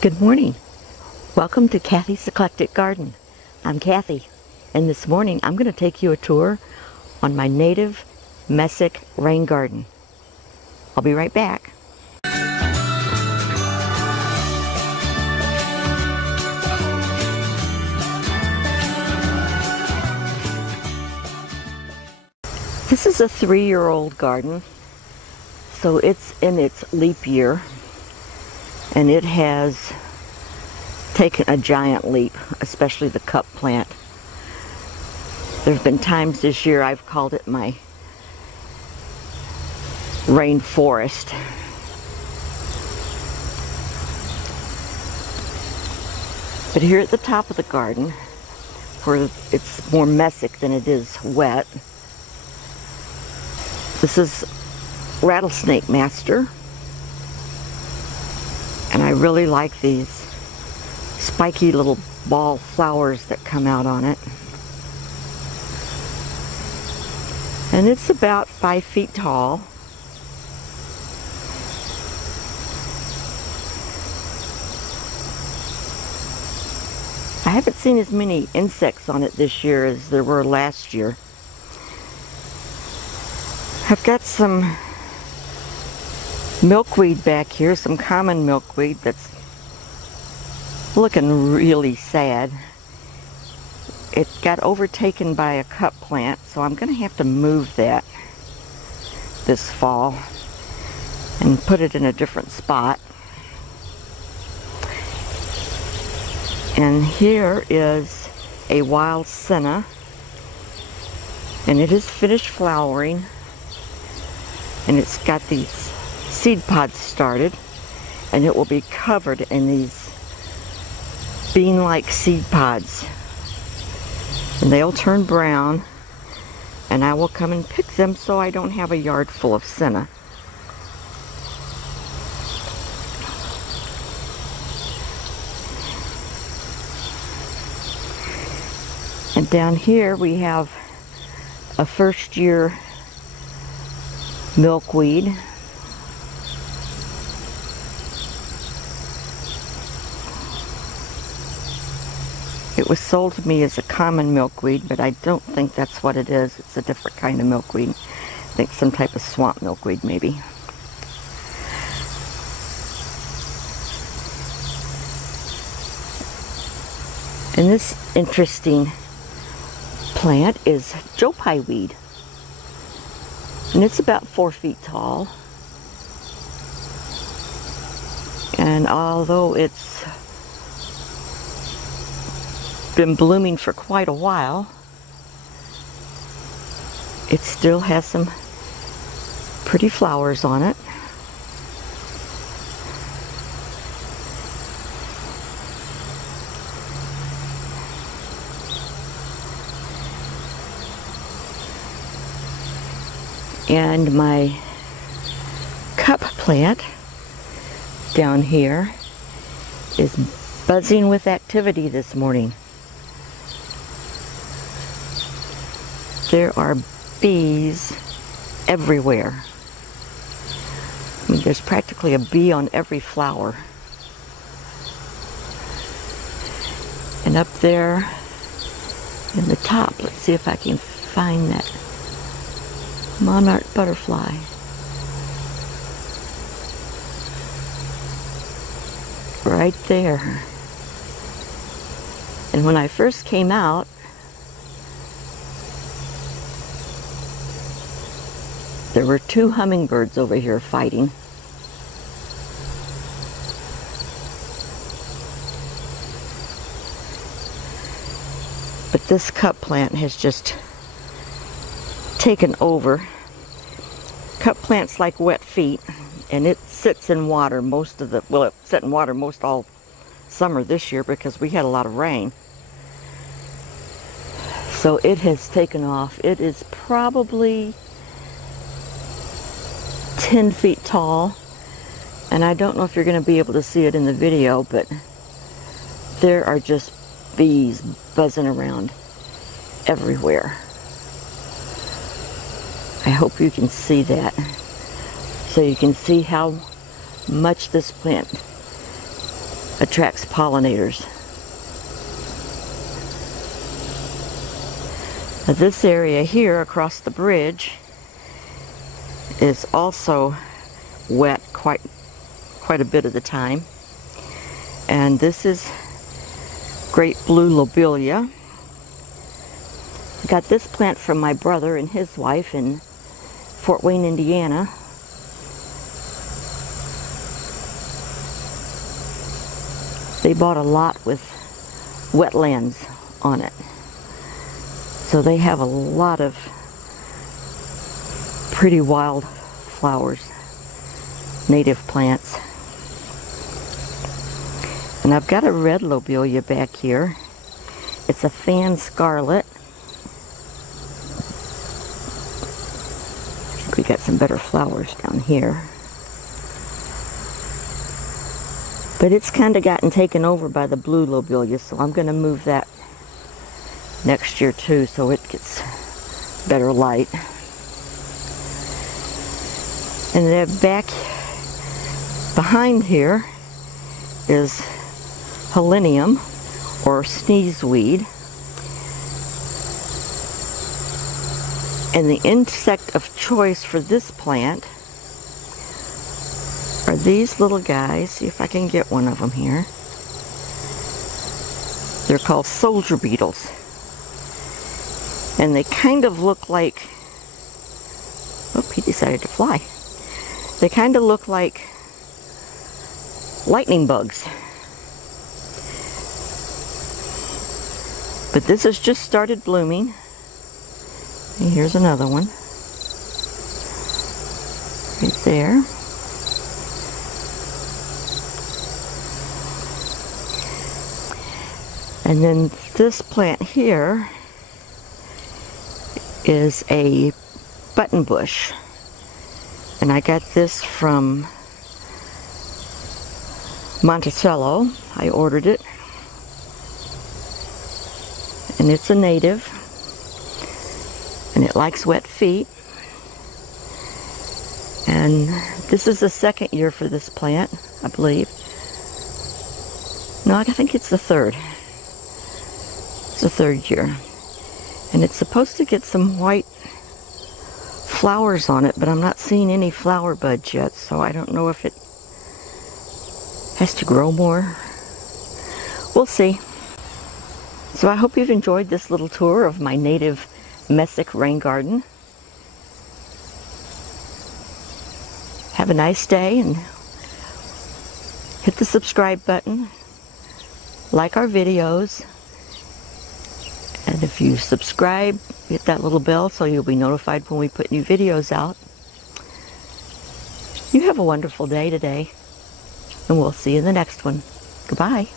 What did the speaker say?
Good morning. Welcome to Cathy's Eclectic Garden. I'm Cathy, and this morning I'm going to take you a tour on my native Mesic rain garden. I'll be right back. This is a 3-year-old garden, so it's in its leap year. And it has taken a giant leap, especially the cup plant. There have been times this year I've called it my rainforest. But here at the top of the garden, where it's more mesic than it is wet, this is rattlesnake master. And I really like these spiky little ball flowers that come out on it. And it's about 5 feet tall. I haven't seen as many insects on it this year as there were last year. I've got some milkweed back here, some common milkweed that's looking really sad. It got overtaken by a cup plant, so I'm going to have to move that this fall and put it in a different spot. And here is a wild senna, and it is finished flowering, and it's got these seed pods started, and it will be covered in these bean-like seed pods, and they'll turn brown, and I will come and pick them so I don't have a yard full of senna. And down here we have a first-year milkweed. It was sold to me as a common milkweed, but I don't think that's what it is. It's a different kind of milkweed. I think some type of swamp milkweed, maybe. And this interesting plant is Joe Pye weed. And it's about 4 feet tall. And although it's been blooming for quite a while, it still has some pretty flowers on it. And my cup plant down here is buzzing with activity this morning. There are bees everywhere. I mean, there's practically a bee on every flower. And up there in the top, let's see if I can find that monarch butterfly. Right there. And when I first came out, there were 2 hummingbirds over here fighting. But this cup plant has just taken over. Cup plants like wet feet, and it sits in water most of the, well, it sat in water most all summer this year because we had a lot of rain. So it has taken off. It is probably 10 feet tall, and I don't know if you're going to be able to see it in the video, but there are just bees buzzing around everywhere. I hope you can see that, so you can see how much this plant attracts pollinators. Now this area here across the bridge is also wet quite a bit of the time. And this is great blue lobelia. I got this plant from my brother and his wife in Fort Wayne, Indiana. They bought a lot with wetlands on it. So they have a lot of pretty wild flowers, native plants. And I've got a red lobelia back here. It's a fan scarlet. I think we got some better flowers down here. But it's kind of gotten taken over by the blue lobelia, so I'm going to move that next year too, so it gets better light. And then back behind here is Helenium, or sneezeweed. And the insect of choice for this plant are these little guys. See if I can get one of them here. They're called soldier beetles. And they kind of look like, oh, he decided to fly. They kind of look like lightning bugs. But this has just started blooming. And here's another one. Right there. And then this plant here is a button bush. And I got this from Monticello. I ordered it. And it's a native. And it likes wet feet. And this is the second year for this plant, I believe. No, I think it's the third. It's the third year. And it's supposed to get some white flowers on it, but I'm not seeing any flower buds yet, so I don't know if it has to grow more. We'll see. So I hope you've enjoyed this little tour of my native Mesic rain garden. Have a nice day and hit the subscribe button. Like our videos. And if you subscribe, hit that little bell so you'll be notified when we put new videos out. You have a wonderful day today, and we'll see you in the next one. Goodbye.